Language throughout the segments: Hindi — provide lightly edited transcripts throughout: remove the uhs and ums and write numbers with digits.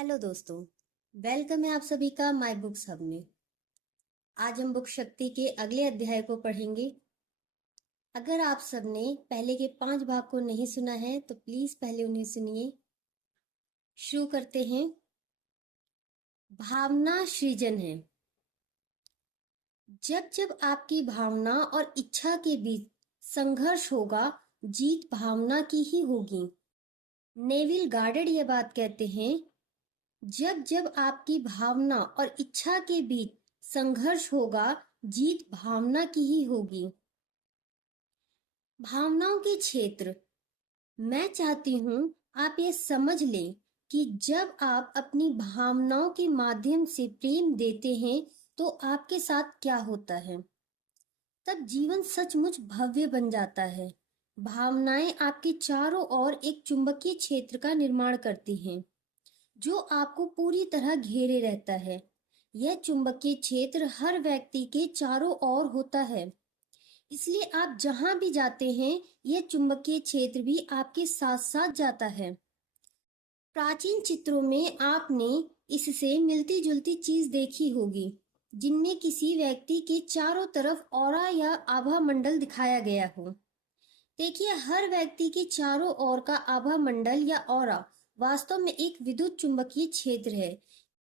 हेलो दोस्तों। वेलकम है आप सभी का माय बुक्स हब में। आज हम बुक शक्ति के अगले अध्याय को पढ़ेंगे। अगर आप सबने पहले के 5 भाग को नहीं सुना है तो प्लीज पहले उन्हें सुनिए। शुरू करते हैं। भावना सृजन है। जब जब आपकी भावना और इच्छा के बीच संघर्ष होगा, जीत भावना की ही होगी। नेविल गार्डन ये बात कहते हैं, जब जब आपकी भावना और इच्छा के बीच संघर्ष होगा, जीत भावना की ही होगी। भावनाओं के क्षेत्र। मैं चाहती हूँ आप ये समझ लें कि जब आप अपनी भावनाओं के माध्यम से प्रेम देते हैं तो आपके साथ क्या होता है। तब जीवन सचमुच भव्य बन जाता है। भावनाएं आपके चारों ओर एक चुंबकीय क्षेत्र का निर्माण करती हैं जो आपको पूरी तरह घेरे रहता है। यह चुंबकीय क्षेत्र हर व्यक्ति के चारों ओर होता है, इसलिए आप जहां भी जाते हैं यह चुंबकीय क्षेत्र भी आपके साथ साथ जाता है। प्राचीन चित्रों में आपने इससे मिलती जुलती चीज देखी होगी, जिनमें किसी व्यक्ति के चारों तरफ ऑरा या आभा मंडल दिखाया गया हो। देखिए, हर व्यक्ति के चारों ओर का आभा मंडल या ऑरा वास्तव में एक विद्युत चुंबकीय क्षेत्र है।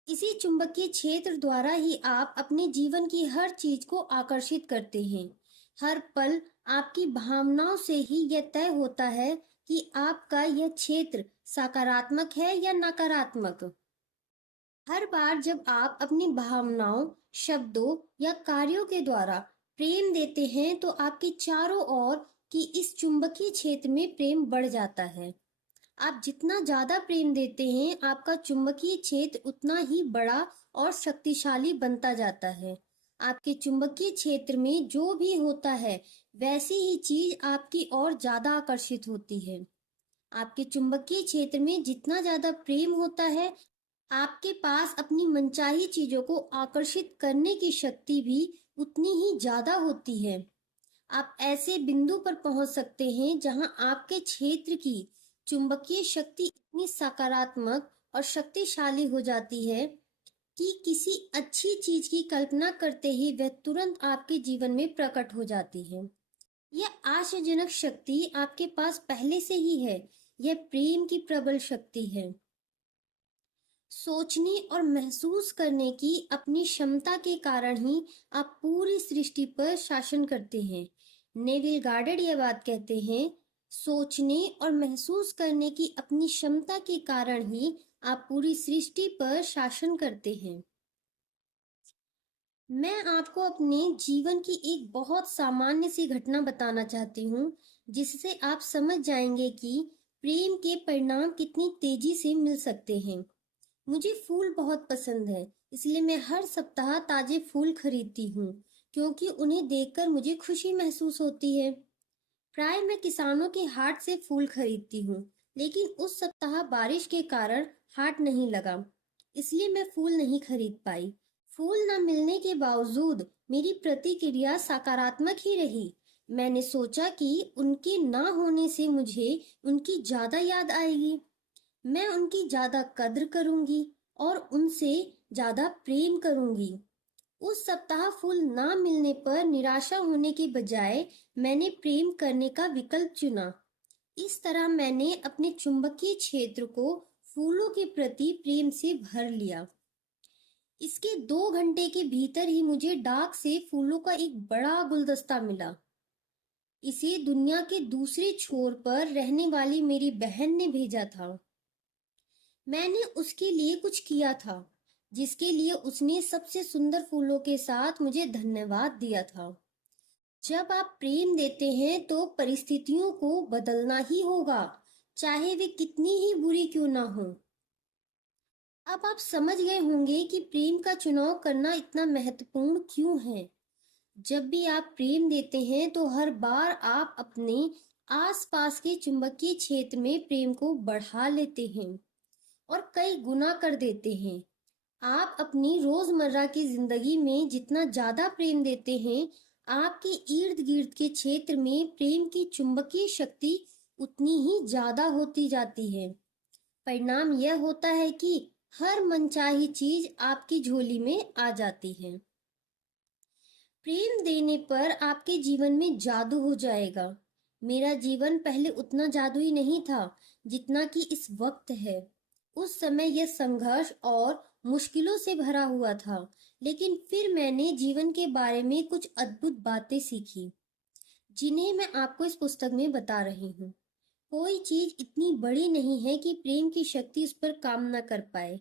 इसी चुंबकीय क्षेत्र द्वारा ही आप अपने जीवन की हर चीज को आकर्षित करते हैं। हर पल आपकी भावनाओं से ही यह तय होता है कि आपका यह क्षेत्र सकारात्मक है या नकारात्मक। हर बार जब आप अपनी भावनाओं, शब्दों या कार्यों के द्वारा प्रेम देते हैं तो आपके चारों ओर की इस चुंबकीय क्षेत्र में प्रेम बढ़ जाता है। आप जितना ज्यादा प्रेम देते हैं, आपका चुंबकीय क्षेत्र उतना ही बड़ा और शक्तिशाली बनता जाता है। आपके चुंबकीय क्षेत्र में जो भी होता है, वैसी ही चीज आपकी ओर ज्यादा आकर्षित होती है। आपके चुंबकीय क्षेत्र में जितना ज्यादा प्रेम होता है, आपके पास अपनी मनचाही चीजों को आकर्षित करने की शक्ति भी उतनी ही ज्यादा होती है। आप ऐसे बिंदु पर पहुंच सकते हैं जहां आपके क्षेत्र की चुंबकीय शक्ति इतनी सकारात्मक और शक्तिशाली हो जाती है कि किसी अच्छी चीज की कल्पना करते ही वह तुरंत आपके जीवन में प्रकट हो जाती है। यह आश्चर्यजनक शक्ति आपके पास पहले से ही है। यह प्रेम की प्रबल शक्ति है। सोचने और महसूस करने की अपनी क्षमता के कारण ही आप पूरी सृष्टि पर शासन करते हैं। नेविल गार्डन यह बात कहते हैं, सोचने और महसूस करने की अपनी क्षमता के कारण ही आप पूरी सृष्टि पर शासन करते हैं। मैं आपको अपने जीवन की एक बहुत सामान्य सी घटना बताना चाहती हूँ, जिससे आप समझ जाएंगे कि प्रेम के परिणाम कितनी तेजी से मिल सकते हैं। मुझे फूल बहुत पसंद है, इसलिए मैं हर सप्ताह ताजे फूल खरीदती हूँ, क्योंकि उन्हें देखकर मुझे खुशी महसूस होती है। प्राय मैं किसानों के हाट से फूल खरीदती हूँ, लेकिन उस सप्ताह बारिश के कारण हाट नहीं लगा, इसलिए मैं फूल नहीं खरीद पाई। फूल न मिलने के बावजूद मेरी प्रतिक्रिया सकारात्मक ही रही। मैंने सोचा कि उनके ना होने से मुझे उनकी ज्यादा याद आएगी, मैं उनकी ज्यादा कद्र करूंगी और उनसे ज्यादा प्रेम करूंगी। उस सप्ताह फूल ना मिलने पर निराशा होने के बजाय मैंने प्रेम करने का विकल्प चुना। इस तरह मैंने अपने चुंबकीय क्षेत्र को फूलों के प्रति प्रेम से भर लिया। इसके 2 घंटे के भीतर ही मुझे डाक से फूलों का एक बड़ा गुलदस्ता मिला। इसे दुनिया के दूसरे छोर पर रहने वाली मेरी बहन ने भेजा था। मैंने उसके लिए कुछ किया था, जिसके लिए उसने सबसे सुंदर फूलों के साथ मुझे धन्यवाद दिया था। जब आप प्रेम देते हैं तो परिस्थितियों को बदलना ही होगा, चाहे वे कितनी ही बुरी क्यों ना हो। अब आप समझ गए होंगे कि प्रेम का चुनाव करना इतना महत्वपूर्ण क्यों है। जब भी आप प्रेम देते हैं तो हर बार आप अपने आसपास के चुंबकीय क्षेत्र में प्रेम को बढ़ा लेते हैं और कई गुना कर देते हैं। आप अपनी रोजमर्रा की जिंदगी में जितना ज्यादा प्रेम देते हैं, आपके इर्द गिर्द के क्षेत्र में प्रेम की चुंबकीय शक्ति उतनी ही ज्यादा होती जाती है। परिणाम यह होता है कि हर मनचाही चीज आपकी झोली में आ जाती है। प्रेम देने पर आपके जीवन में जादू हो जाएगा। मेरा जीवन पहले उतना जादुई नहीं था जितना कि इस वक्त है। उस समय यह संघर्ष और मुश्किलों से भरा हुआ था, लेकिन फिर मैंने जीवन के बारे में कुछ अद्भुत बातें सीखी, जिन्हें मैं आपको इस पुस्तक में बता रही हूँ। कोई चीज इतनी बड़ी नहीं है कि प्रेम की शक्ति उस पर काम न कर पाए।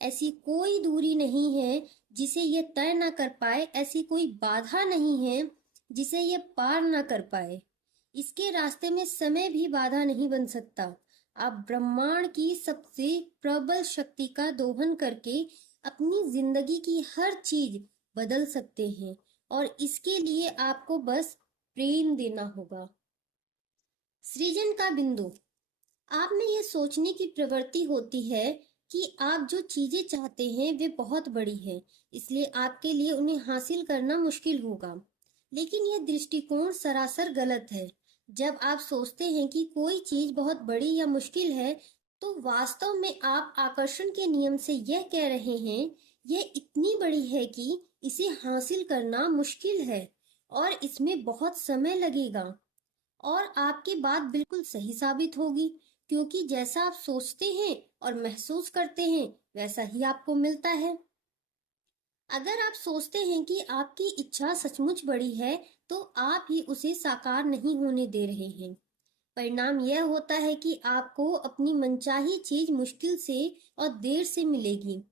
ऐसी कोई दूरी नहीं है जिसे यह तय न कर पाए, ऐसी कोई बाधा नहीं है जिसे यह पार न कर पाए। इसके रास्ते में समय भी बाधा नहीं बन सकता। आप ब्रह्मांड की सबसे प्रबल शक्ति का दोहन करके अपनी जिंदगी की हर चीज बदल सकते हैं, और इसके लिए आपको बस प्रेम देना होगा। सृजन का बिंदु। आप में यह सोचने की प्रवृत्ति होती है कि आप जो चीजें चाहते हैं वे बहुत बड़ी हैं, इसलिए आपके लिए उन्हें हासिल करना मुश्किल होगा। लेकिन यह दृष्टिकोण सरासर गलत है। जब आप सोचते हैं कि कोई चीज बहुत बड़ी या मुश्किल है, तो वास्तव में आप आकर्षण के नियम से यह कह रहे हैं, यह इतनी बड़ी है कि इसे हासिल करना मुश्किल है और इसमें बहुत समय लगेगा। और आपकी बात बिल्कुल सही साबित होगी, क्योंकि जैसा आप सोचते हैं और महसूस करते हैं वैसा ही आपको मिलता है। अगर आप सोचते हैं कि आपकी इच्छा सचमुच बड़ी है, तो आप ही उसे साकार नहीं होने दे रहे हैं। परिणाम यह होता है कि आपको अपनी मनचाही चीज मुश्किल से और देर से मिलेगी।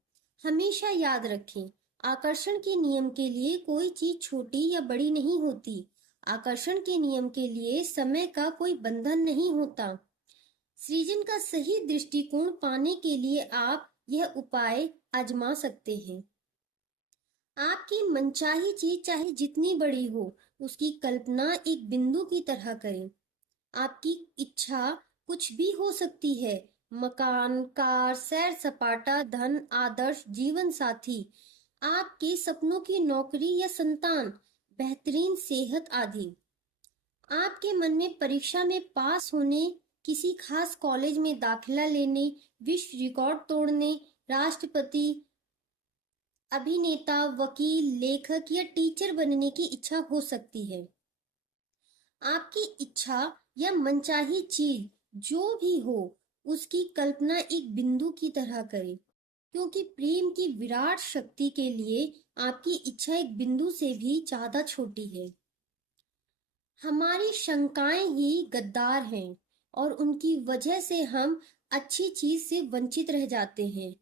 हमेशा याद रखें, आकर्षण के नियम के लिए कोई चीज छोटी या बड़ी नहीं होती। आकर्षण के नियम के लिए समय का कोई बंधन नहीं होता। सृजन का सही दृष्टिकोण पाने के लिए आप यह उपाय आजमा सकते हैं। आपकी मनचाही चीज चाहे जितनी बड़ी हो, उसकी कल्पना एक बिंदु की तरह करें। आपकी इच्छा कुछ भी हो सकती है, मकान, कार, सैर सपाटा, धन, आदर्श जीवन साथी, आपके सपनों की नौकरी या संतान, बेहतरीन सेहत आदि। आपके मन में परीक्षा में पास होने, किसी खास कॉलेज में दाखिला लेने, विश्व रिकॉर्ड तोड़ने, राष्ट्रपति, अभिनेता, वकील, लेखक या टीचर बनने की इच्छा हो सकती है। आपकी इच्छा या मनचाही चीज जो भी हो, उसकी कल्पना एक बिंदु की तरह करें, क्योंकि प्रेम की विराट शक्ति के लिए आपकी इच्छा एक बिंदु से भी ज्यादा छोटी है। हमारी शंकाएं ही गद्दार हैं, और उनकी वजह से हम अच्छी चीज से वंचित रह जाते हैं,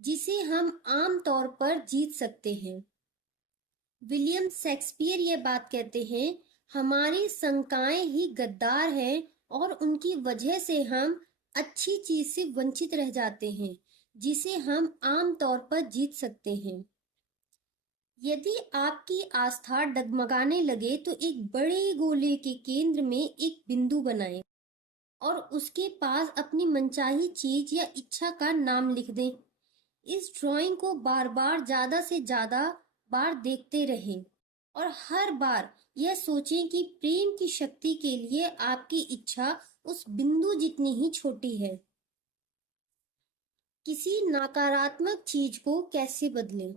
जिसे हम आम तौर पर जीत सकते हैं। विलियम शेक्सपियर ये बात कहते हैं, हमारी शंकाएं ही गद्दार हैं और उनकी वजह से हम अच्छी चीज से वंचित रह जाते हैं, जिसे हम आम तौर पर जीत सकते हैं। यदि आपकी आस्था डगमगाने लगे तो एक बड़े गोले के केंद्र में एक बिंदु बनाएं और उसके पास अपनी मनचाही चीज या इच्छा का नाम लिख दें। इस ड्राइंग को बार बार ज्यादा से ज्यादा बार देखते रहें और हर बार यह सोचें कि प्रेम की शक्ति के लिए आपकी इच्छा उस बिंदु जितनी ही छोटी है। किसी नकारात्मक चीज को कैसे बदलें?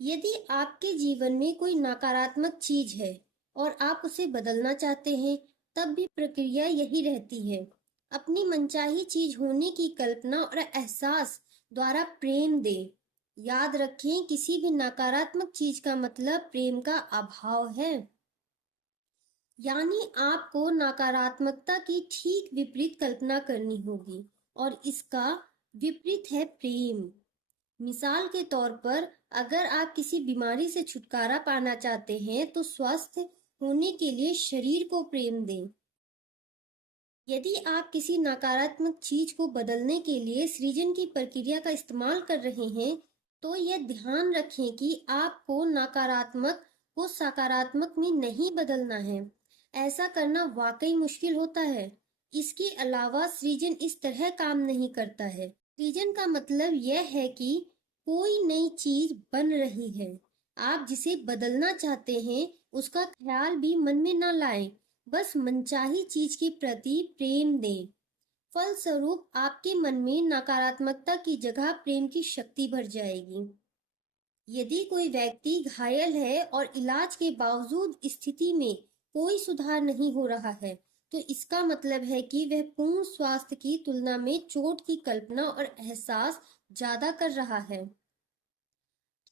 यदि आपके जीवन में कोई नकारात्मक चीज है और आप उसे बदलना चाहते हैं, तब भी प्रक्रिया यही रहती है। अपनी मनचाही चीज होने की कल्पना और एहसास द्वारा प्रेम दें। याद रखें, किसी भी नकारात्मक चीज का मतलब प्रेम का अभाव है। यानी आपको नकारात्मकता की ठीक विपरीत कल्पना करनी होगी, और इसका विपरीत है प्रेम। मिसाल के तौर पर, अगर आप किसी बीमारी से छुटकारा पाना चाहते हैं, तो स्वस्थ होने के लिए शरीर को प्रेम दें। यदि आप किसी नकारात्मक चीज को बदलने के लिए सृजन की प्रक्रिया का इस्तेमाल कर रहे हैं, तो यह ध्यान रखें कि आपको नकारात्मक को सकारात्मक में नहीं बदलना है। ऐसा करना वाकई मुश्किल होता है। इसके अलावा सृजन इस तरह काम नहीं करता है। सृजन का मतलब यह है कि कोई नई चीज बन रही है। आप जिसे बदलना चाहते हैं उसका ख्याल भी मन में न लाएं, बस मनचाही चीज के प्रति प्रेम दें। फलस्वरूप आपके मन में नकारात्मकता की जगह प्रेम की शक्ति भर जाएगी। यदि कोई व्यक्ति घायल है और इलाज के बावजूद स्थिति में कोई सुधार नहीं हो रहा है, तो इसका मतलब है कि वह पूर्ण स्वास्थ्य की तुलना में चोट की कल्पना और एहसास ज्यादा कर रहा है।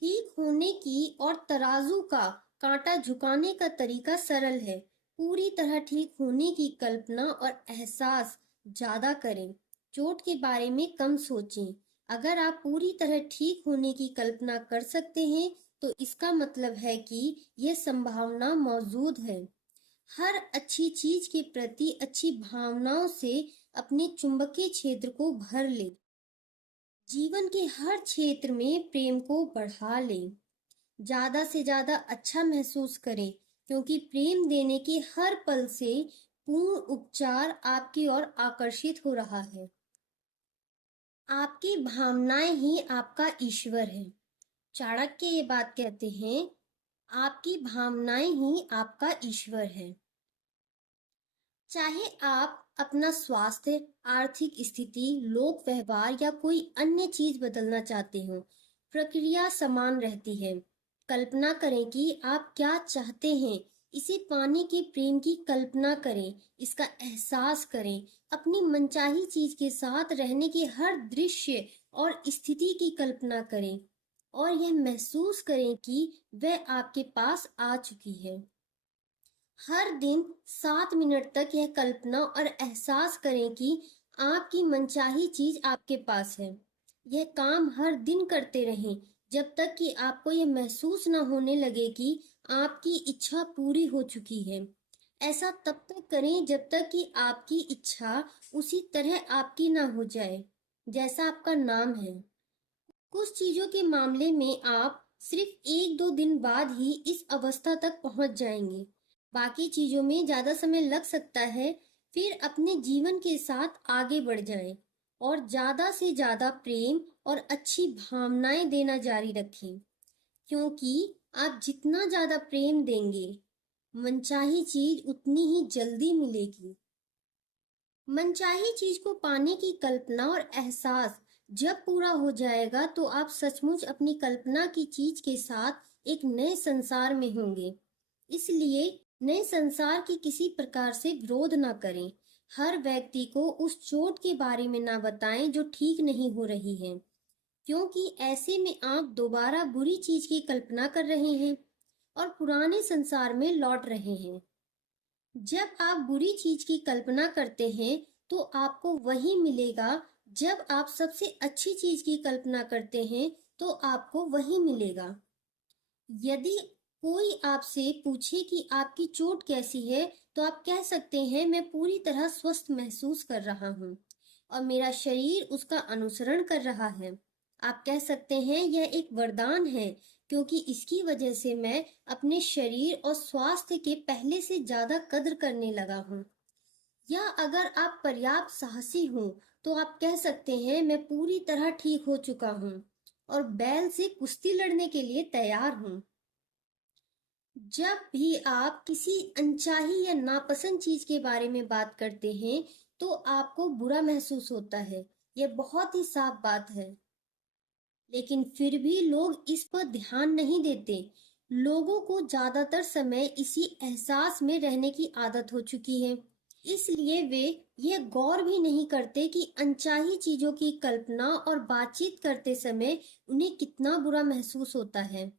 ठीक होने की और तराजू का कांटा झुकाने का तरीका सरल है। पूरी तरह ठीक होने की कल्पना और एहसास ज्यादा करें। चोट के बारे में कम सोचें। अगर आप पूरी तरह ठीक होने की कल्पना कर सकते हैं, तो इसका मतलब है कि यह संभावना मौजूद है। हर अच्छी चीज के प्रति अच्छी भावनाओं से अपने चुंबकीय क्षेत्र को भर ले। जीवन के हर क्षेत्र में प्रेम को बढ़ा लें। ज्यादा से ज्यादा अच्छा महसूस करें, क्योंकि प्रेम देने के हर पल से पूर्ण उपचार आपकी ओर आकर्षित हो रहा है। आपकी भावनाएं ही आपका ईश्वर है। चाणक्य ये बात कहते हैं, आपकी भावनाएं ही आपका ईश्वर है। चाहे आप अपना स्वास्थ्य, आर्थिक स्थिति, लोक व्यवहार या कोई अन्य चीज बदलना चाहते हो, प्रक्रिया समान रहती है। कल्पना करें कि आप क्या चाहते हैं, इसे पाने के प्रेम की कल्पना करें, इसका एहसास करें, अपनी मनचाही चीज के साथ रहने के हर दृश्य और स्थिति की कल्पना करें और यह महसूस करें कि वह आपके पास आ चुकी है। हर दिन 7 मिनट तक यह कल्पना और एहसास करें कि आपकी मनचाही चीज आपके पास है। यह काम हर दिन करते रहें जब तक कि आपको यह महसूस न होने लगे कि आपकी इच्छा पूरी हो चुकी है। ऐसा तब तक करें जब तक कि आपकी इच्छा उसी तरह आपकी ना हो जाए जैसा आपका नाम है। कुछ चीजों के मामले में आप सिर्फ 1-2 दिन बाद ही इस अवस्था तक पहुंच जाएंगे। बाकी चीजों में ज्यादा समय लग सकता है। फिर अपने जीवन के साथ आगे बढ़ जाएं और ज्यादा से ज्यादा प्रेम और अच्छी भावनाएं देना जारी रखें, क्योंकि आप जितना ज्यादा प्रेम देंगे, मनचाही चीज उतनी ही जल्दी मिलेगी। मनचाही चीज को पाने की कल्पना और एहसास जब पूरा हो जाएगा, तो आप सचमुच अपनी कल्पना की चीज के साथ एक नए संसार में होंगे। इसलिए नए संसार की किसी प्रकार से विरोध ना करें। हर व्यक्ति को उस चोट के बारे में ना बताएं जो ठीक नहीं हो रही है, क्योंकि ऐसे में आप दोबारा बुरी चीज की कल्पना कर रहे हैं और पुराने संसार में लौट रहे हैं। जब आप बुरी चीज की कल्पना करते हैं, तो आपको वही मिलेगा। जब आप सबसे अच्छी चीज की कल्पना करते हैं, तो आपको वही मिलेगा। यदि कोई आपसे पूछे कि आपकी चोट कैसी है, तो आप कह सकते हैं, मैं पूरी तरह स्वस्थ महसूस कर रहा हूँ और मेरा शरीर उसका अनुसरण कर रहा है। आप कह सकते हैं, यह एक वरदान है, क्योंकि इसकी वजह से मैं अपने शरीर और स्वास्थ्य के पहले से ज्यादा कद्र करने लगा हूँ। या अगर आप पर्याप्त साहसी हो, तो आप कह सकते हैं, मैं पूरी तरह ठीक हो चुका हूँ और बैल से कुश्ती लड़ने के लिए तैयार हूँ। जब भी आप किसी अनचाही या नापसंद चीज के बारे में बात करते हैं, तो आपको बुरा महसूस होता है। यह बहुत ही साफ बात है, लेकिन फिर भी लोग इस पर ध्यान नहीं देते। लोगों को ज्यादातर समय इसी एहसास में रहने की आदत हो चुकी है, इसलिए वे यह गौर भी नहीं करते कि अनचाही चीजों की कल्पना और बातचीत करते समय उन्हें कितना बुरा महसूस होता है।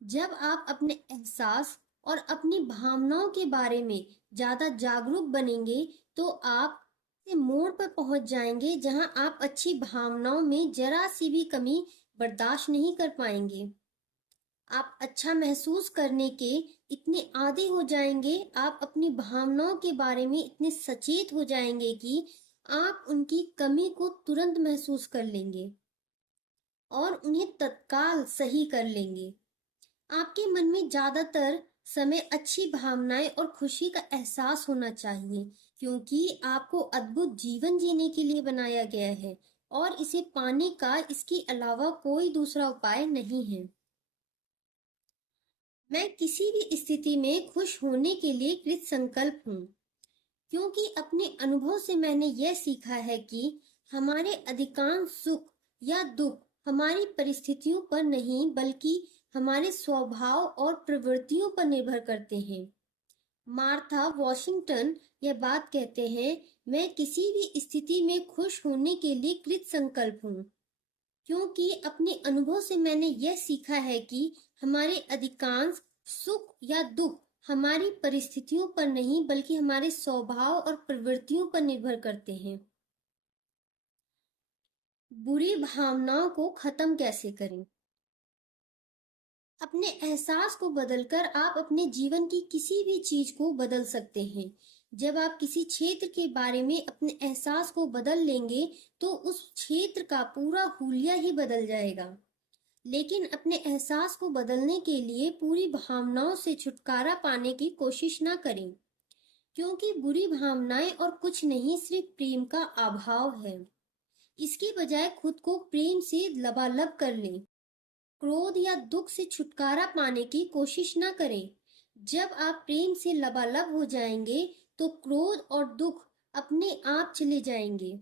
जब आप अपने एहसास और अपनी भावनाओं के बारे में ज्यादा जागरूक बनेंगे, तो आप से मोड़ पर पहुंच जाएंगे जहां आप अच्छी भावनाओं में जरा सी भी कमी बर्दाश्त नहीं कर पाएंगे। आप अच्छा महसूस करने के इतने आदी हो जाएंगे, आप अपनी भावनाओं के बारे में इतने सचेत हो जाएंगे कि आप उनकी कमी को तुरंत महसूस कर लेंगे और उन्हें तत्काल सही कर लेंगे। आपके मन में ज्यादातर समय अच्छी भावनाएं और खुशी का एहसास होना चाहिए, क्योंकि आपको अद्भुत जीवन जीने के लिए बनाया गया है और इसे पाने का इसके अलावा कोई दूसरा उपाय नहीं है। मैं किसी भी स्थिति में खुश होने के लिए कृत संकल्प हूँ। क्योंकि अपने अनुभव से मैंने यह सीखा है कि हमारे अधिकांश सुख या दुख हमारी परिस्थितियों पर नहीं बल्कि हमारे स्वभाव और प्रवृत्तियों पर निर्भर करते हैं। मार्था वॉशिंगटन यह बात कहते हैं, मैं किसी भी स्थिति में खुश होने के लिए कृत संकल्प हूँ, क्योंकि अपने अनुभव से मैंने यह सीखा है कि हमारे अधिकांश सुख या दुख हमारी परिस्थितियों पर नहीं बल्कि हमारे स्वभाव और प्रवृत्तियों पर निर्भर करते हैं। बुरी भावनाओं को खत्म कैसे करें? अपने एहसास को बदलकर आप अपने जीवन की किसी भी चीज को बदल सकते हैं। जब आप किसी क्षेत्र के बारे में अपने एहसास को बदल लेंगे तो उस क्षेत्र का पूरा हुलिया ही बदल जाएगा। लेकिन अपने एहसास को बदलने के लिए पूरी भावनाओं से छुटकारा पाने की कोशिश ना करें, क्योंकि बुरी भावनाएं और कुछ नहीं, सिर्फ प्रेम का अभाव है। इसके बजाय खुद को प्रेम से लबालब कर लें। क्रोध या दुख से छुटकारा पाने की कोशिश न करें। जब आप प्रेम से लबालब हो जाएंगे तो क्रोध और दुख अपने आप चले जाएंगे।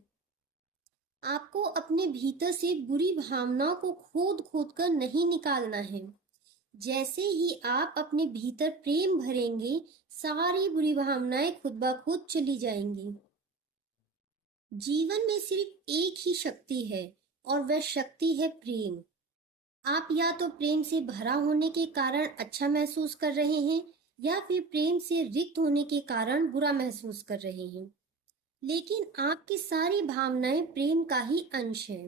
आपको अपने भीतर से बुरी भावनाओं को खोद खोद कर नहीं निकालना है। जैसे ही आप अपने भीतर प्रेम भरेंगे, सारी बुरी भावनाएं खुद ब खुद चली जाएंगी। जीवन में सिर्फ एक ही शक्ति है और वह शक्ति है प्रेम। आप या तो प्रेम से भरा होने के कारण अच्छा महसूस कर रहे हैं या फिर प्रेम से रिक्त होने के कारण बुरा महसूस कर रहे हैं। लेकिन आपकी सारी भावनाएं प्रेम का ही अंश है।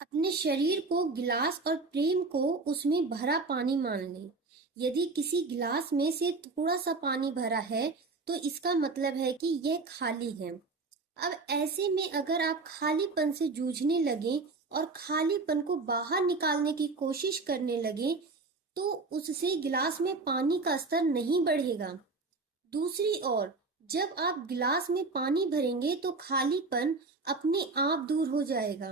अपने शरीर को गिलास और प्रेम को उसमें भरा पानी मान लें। यदि किसी गिलास में से थोड़ा सा पानी भरा है तो इसका मतलब है कि यह खाली है। अब ऐसे में अगर आप खालीपन से जूझने लगे और खालीपन को बाहर निकालने की कोशिश करने लगे तो उससे गिलास में पानी का स्तर नहीं बढ़ेगा। दूसरी ओर जब आप गिलास में पानी भरेंगे तो खालीपन अपने आप दूर हो जाएगा।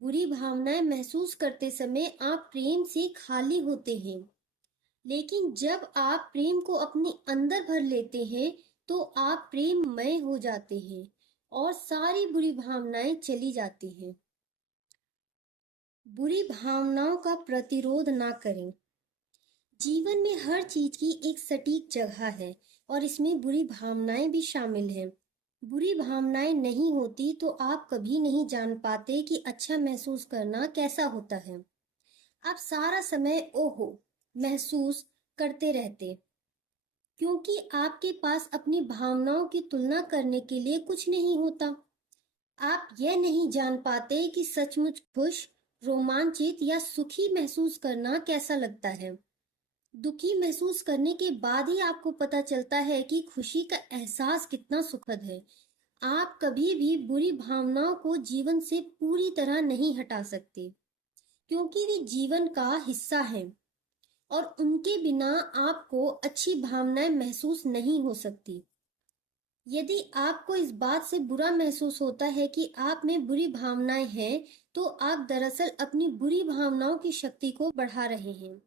बुरी भावनाएं महसूस करते समय आप प्रेम से खाली होते हैं, लेकिन जब आप प्रेम को अपने अंदर भर लेते हैं तो आप प्रेममय हो जाते हैं और सारी बुरी भावनाएं चली जाती हैं। बुरी भावनाओं का प्रतिरोध ना करें। जीवन में हर चीज की एक सटीक जगह है और इसमें बुरी भावनाएं भी शामिल हैं। बुरी भावनाएं नहीं होती तो आप कभी नहीं जान पाते कि अच्छा महसूस करना कैसा होता है। आप सारा समय ओहो महसूस करते रहते, क्योंकि आपके पास अपनी भावनाओं की तुलना करने के लिए कुछ नहीं होता। आप यह नहीं जान पाते कि सचमुच खुश, रोमांचित या सुखी महसूस करना कैसा लगता है। दुखी महसूस करने के बाद ही आपको पता चलता है कि खुशी का एहसास कितना सुखद है। आप कभी भी बुरी भावनाओं को जीवन से पूरी तरह नहीं हटा सकते, क्योंकि वे जीवन का हिस्सा हैं और उनके बिना आपको अच्छी भावनाएं महसूस नहीं हो सकती। यदि आपको इस बात से बुरा महसूस होता है कि आप में बुरी भावनाएं हैं, तो आप दरअसल अपनी बुरी भावनाओं की शक्ति को बढ़ा रहे हैं।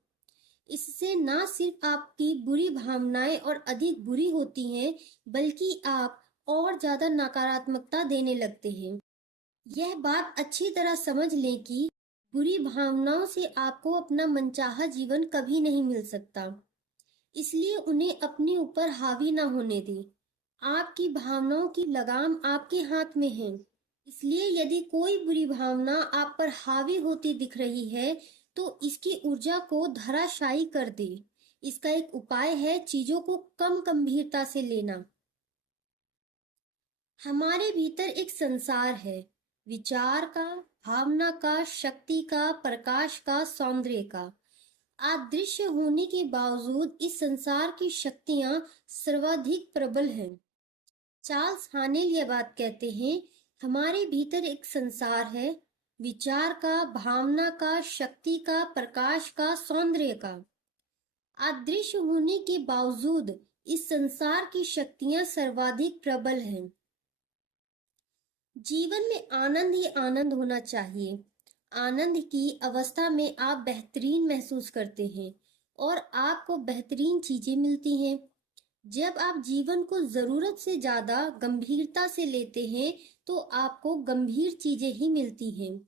इससे ना सिर्फ आपकी बुरी भावनाएं और अधिक बुरी होती हैं, बल्कि आप और ज्यादा नकारात्मकता देने लगते हैं। यह बात अच्छी तरह समझ लें कि बुरी भावनाओं से आपको अपना मनचाहा जीवन कभी नहीं मिल सकता। इसलिए उन्हें अपने ऊपर हावी ना होने दें। आपकी भावनाओं की लगाम आपके हाथ में है। इसलिए यदि कोई बुरी भावना आप पर हावी होती दिख रही है तो इसकी ऊर्जा को धराशायी कर दे। इसका एक उपाय है चीजों को कम गंभीरता से लेना। हमारे भीतर एक संसार है, विचार का, भावना का, शक्ति का, प्रकाश का, सौंदर्य का। अदृश्य होने के बावजूद इस संसार की शक्तियां सर्वाधिक प्रबल हैं। चार्ल्स हानेल यह बात कहते हैं, हमारे भीतर एक संसार है, विचार का, भावना का, शक्ति का, प्रकाश का, सौंदर्य का। अदृश्य होने के बावजूद इस संसार की शक्तियां सर्वाधिक प्रबल हैं। जीवन में आनंद ही आनंद होना चाहिए। आनंद की अवस्था में आप बेहतरीन महसूस करते हैं और आपको बेहतरीन चीजें मिलती हैं। जब आप जीवन को जरूरत से ज्यादा गंभीरता से लेते हैं तो आपको गंभीर चीजें ही मिलती हैं।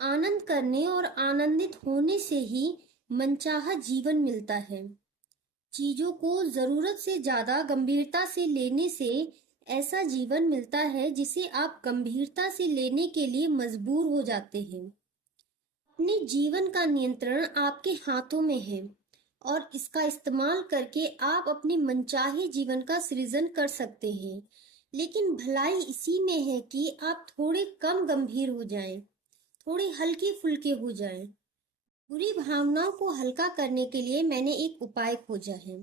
आनंद करने और आनंदित होने से ही मनचाहा जीवन मिलता है। चीजों को जरूरत से ज्यादा गंभीरता से लेने से ऐसा जीवन मिलता है जिसे आप गंभीरता से लेने के लिए मजबूर हो जाते हैं। अपने जीवन का नियंत्रण आपके हाथों में है और इसका इस्तेमाल करके आप अपने मनचाहे जीवन का सृजन कर सकते हैं। लेकिन भलाई इसी में है कि आप थोड़े कम गंभीर हो जाएं, थोड़े हल्के फुल्के हो जाएं। बुरी भावनाओं को हल्का करने के लिए मैंने एक उपाय खोजा है।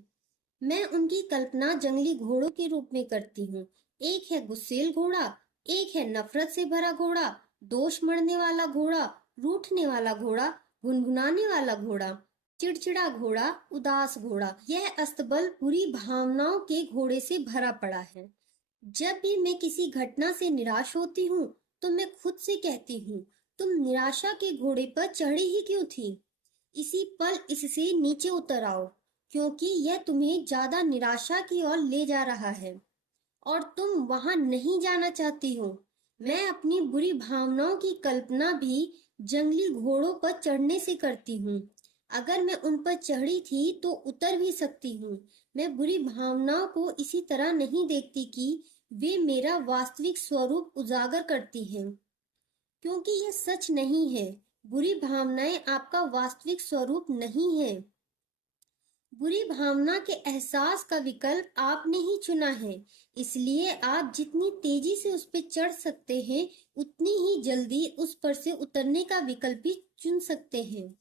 मैं उनकी कल्पना जंगली घोड़ों के रूप में करती हूँ। एक है गुस्सेल घोड़ा, एक है नफरत से भरा घोड़ा, दोष मढ़ने वाला घोड़ा, रूठने वाला घोड़ा, गुनगुनाने वाला घोड़ा, चिड़चिड़ा घोड़ा, उदास घोड़ा। यह अस्तबल बुरी भावनाओं के घोड़े से भरा पड़ा है। जब भी मैं किसी घटना से निराश होती हूँ तो मैं खुद से कहती हूँ, तुम निराशा के घोड़े पर चढ़ी ही क्यों थी? इसी पल इससे नीचे उतर आओ, क्योंकि यह तुम्हें ज्यादा निराशा की ओर ले जा रहा है और तुम वहां नहीं जाना चाहती हो। मैं अपनी बुरी भावनाओं की कल्पना भी जंगली घोड़ों पर चढ़ने से करती हूँ। अगर मैं उन पर चढ़ी थी तो उतर भी सकती हूँ। मैं बुरी भावनाओं को इसी तरह नहीं देखती कि वे मेरा वास्तविक स्वरूप उजागर करती हैं, क्योंकि यह सच नहीं है। बुरी भावनाएं आपका वास्तविक स्वरूप नहीं है। बुरी भावना के एहसास का विकल्प आपने ही चुना है, इसलिए आप जितनी तेजी से उस पर चढ़ सकते हैं उतनी ही जल्दी उस पर से उतरने का विकल्प भी चुन सकते हैं।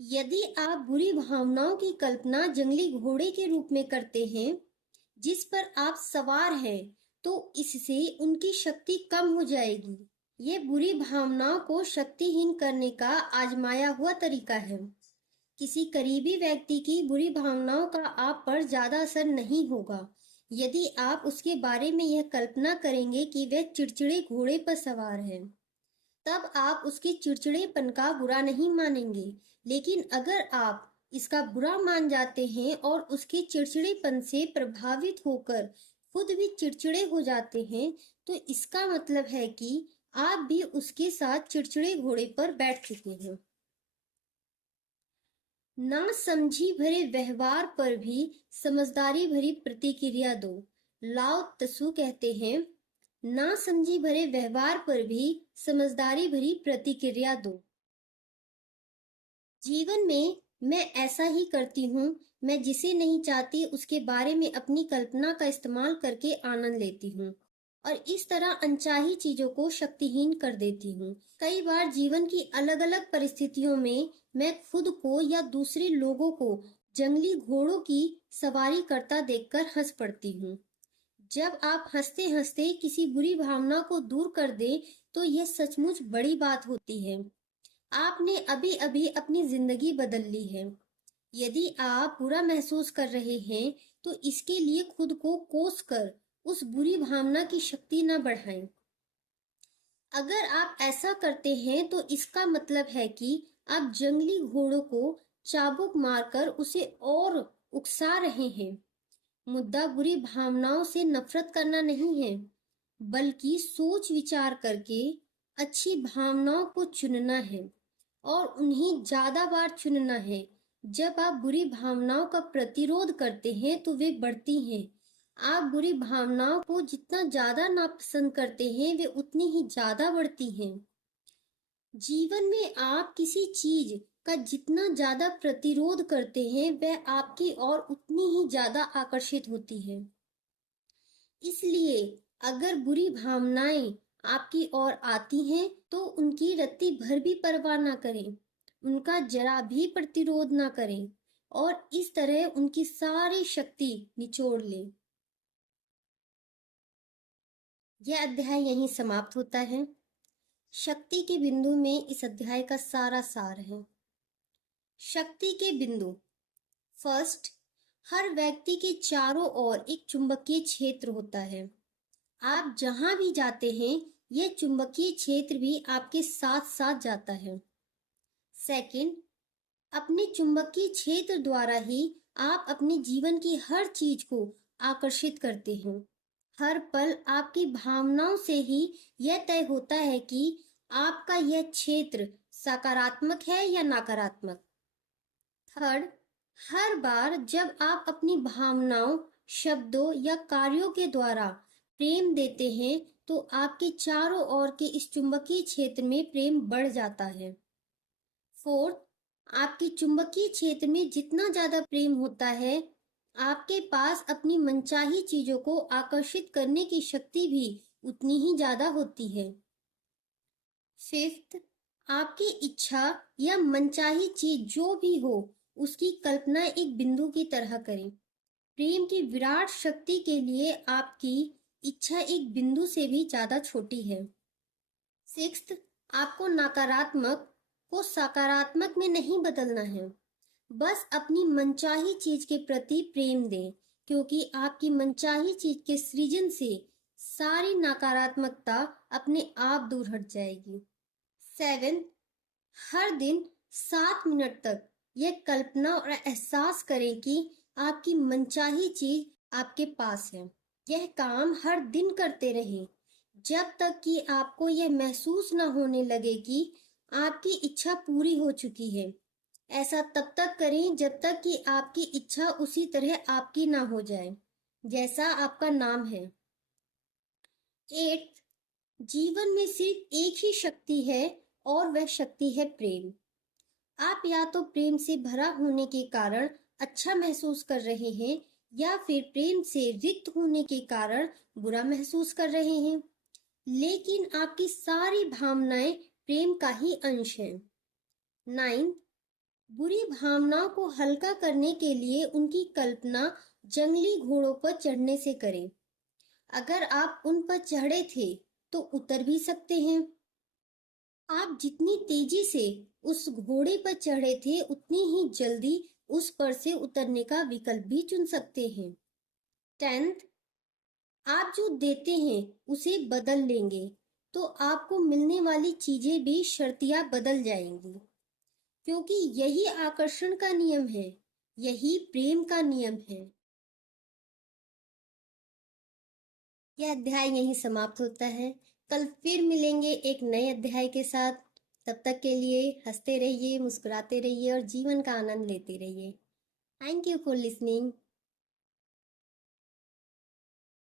यदि आप बुरी भावनाओं की कल्पना जंगली घोड़े के रूप में करते हैं जिस पर आप सवार हैं, तो इससे उनकी शक्ति कम हो जाएगी। ये बुरी भावनाओं को शक्तिहीन करने का आजमाया हुआ तरीका है। किसी करीबी व्यक्ति की बुरी भावनाओं का आप पर ज्यादा असर नहीं होगा यदि आप उसके बारे में यह कल्पना करेंगे कि वह चिड़चिड़े घोड़े पर सवार है। तब आप उसके चिड़चिड़ेपन का बुरा नहीं मानेंगे। लेकिन अगर आप इसका बुरा मान जाते हैं और उसके चिड़चिड़ेपन से प्रभावित होकर खुद भी चिड़चिड़े हो जाते हैं, तो इसका मतलब है कि आप भी उसके साथ चिड़चिड़े घोड़े पर बैठ चुके हैं। ना समझी भरे व्यवहार पर भी समझदारी भरी प्रतिक्रिया दो। लाओ त्सु कहते हैं, ना समझी भरे व्यवहार पर भी समझदारी भरी प्रतिक्रिया दो। जीवन में मैं ऐसा ही करती हूँ। मैं जिसे नहीं चाहती उसके बारे में अपनी कल्पना का इस्तेमाल करके आनंद लेती हूँ और इस तरह अनचाही चीजों को शक्तिहीन कर देती हूँ। कई बार जीवन की अलग अलग परिस्थितियों में मैं खुद को या दूसरे लोगों को जंगली घोड़ों की सवारी करता देखकर हंस पड़ती हूँ। जब आप हंसते हंसते किसी बुरी भावना को दूर कर दे तो यह सचमुच बड़ी बात होती है। आपने अभी अभी अपनी जिंदगी बदल ली है। यदि आप बुरा महसूस कर रहे हैं तो इसके लिए खुद को कोस कर उस बुरी भावना की शक्ति न बढ़ाएं। अगर आप ऐसा करते हैं तो इसका मतलब है कि आप जंगली घोड़ों को चाबुक मारकर उसे और उकसा रहे हैं। मुद्दा बुरी भावनाओं से नफरत करना नहीं है, बल्कि सोच विचार करके अच्छी भावनाओं को चुनना है और उन्हें ज्यादा बार चुनना है। जब आप बुरी भावनाओं का प्रतिरोध करते हैं तो वे बढ़ती हैं। आप बुरी भावनाओं को जितना ज्यादा नापसंद करते हैं वे उतनी ही ज्यादा बढ़ती हैं। जीवन में आप किसी चीज का जितना ज्यादा प्रतिरोध करते हैं वह आपकी ओर उतनी ही ज्यादा आकर्षित होती है। इसलिए अगर बुरी भावनाएं आपकी ओर आती हैं तो उनकी रत्ती भर भी परवाह ना करें, उनका जरा भी प्रतिरोध ना करें और इस तरह उनकी सारी शक्ति निचोड़ लें। यह अध्याय यहीं समाप्त होता है। शक्ति के बिंदु में इस अध्याय का सारा सार है। शक्ति के बिंदु। फर्स्ट, हर व्यक्ति के चारों ओर एक चुंबकीय क्षेत्र होता है। आप जहां भी जाते हैं यह चुंबकीय क्षेत्र भी आपके साथ साथ जाता है। सेकंड, अपने चुंबकीय क्षेत्र द्वारा ही आप अपने जीवन की हर चीज को आकर्षित करते हैं। हर पल आपकी भावनाओं से ही यह तय होता है कि आपका यह क्षेत्र सकारात्मक है या नकारात्मक। थर्ड, हर बार जब आप अपनी भावनाओं, शब्दों या कार्यों के द्वारा प्रेम देते हैं, तो आपके चारों ओर के इस चुंबकीय क्षेत्र में प्रेम बढ़ जाता है। फोर्थ, आपके चुंबकीय क्षेत्र में जितना ज्यादा प्रेम होता है, आपके पास अपनी मनचाही चीजों को आकर्षित करने की शक्ति भी उतनी ही ज्यादा होती है। फिफ्थ, आपकी इच्छा या मनचाही चीज जो भी हो, उसकी कल्पना एक बिंदु की तरह करें। प्रेम की विराट शक्ति के लिए आपकी इच्छा एक बिंदु से भी ज्यादा छोटी है। सिक्स्थ, आपको नकारात्मक को सकारात्मक में नहीं बदलना है। बस अपनी मनचाही चीज के प्रति प्रेम दें, क्योंकि आपकी मनचाही चीज के सृजन से सारी नकारात्मकता अपने आप दूर हट जाएगी। सेवेंथ, हर दिन 7 मिनट तक यह कल्पना और एहसास करें कि आपकी मनचाही चीज आपके पास है। यह काम हर दिन करते रहें, जब तक कि आपको यह महसूस न होने लगे कि आपकी इच्छा पूरी हो चुकी है। ऐसा तब तक करें जब तक कि आपकी इच्छा उसी तरह आपकी ना हो जाए जैसा आपका नाम है। 8, जीवन में सिर्फ एक ही शक्ति है और वह शक्ति है प्रेम। आप या तो प्रेम से भरा होने के कारण अच्छा महसूस कर रहे हैं, या फिर प्रेम से रिक्त होने के कारण बुरा महसूस कर रहे हैं। लेकिन आपकी सारी भावनाएं प्रेम का ही अंश हैं। 9, बुरी भावनाओं को हल्का करने के लिए उनकी कल्पना जंगली घोड़ों पर चढ़ने से करें। अगर आप उन पर चढ़े थे तो उतर भी सकते हैं। आप जितनी तेजी से उस घोड़े पर चढ़े थे, उतनी ही जल्दी उस पर से उतरने का विकल्प भी चुन सकते हैं। 10th, आप जो देते हैं उसे बदल लेंगे तो आपको मिलने वाली चीजें भी शर्तिया बदल जाएंगी, क्योंकि यही आकर्षण का नियम है, यही प्रेम का नियम है। यह अध्याय यहीं समाप्त होता है। कल फिर मिलेंगे एक नए अध्याय के साथ। तब तक के लिए हंसते रहिए, मुस्कुराते रहिए और जीवन का आनंद लेते रहिए। Thank you for listening.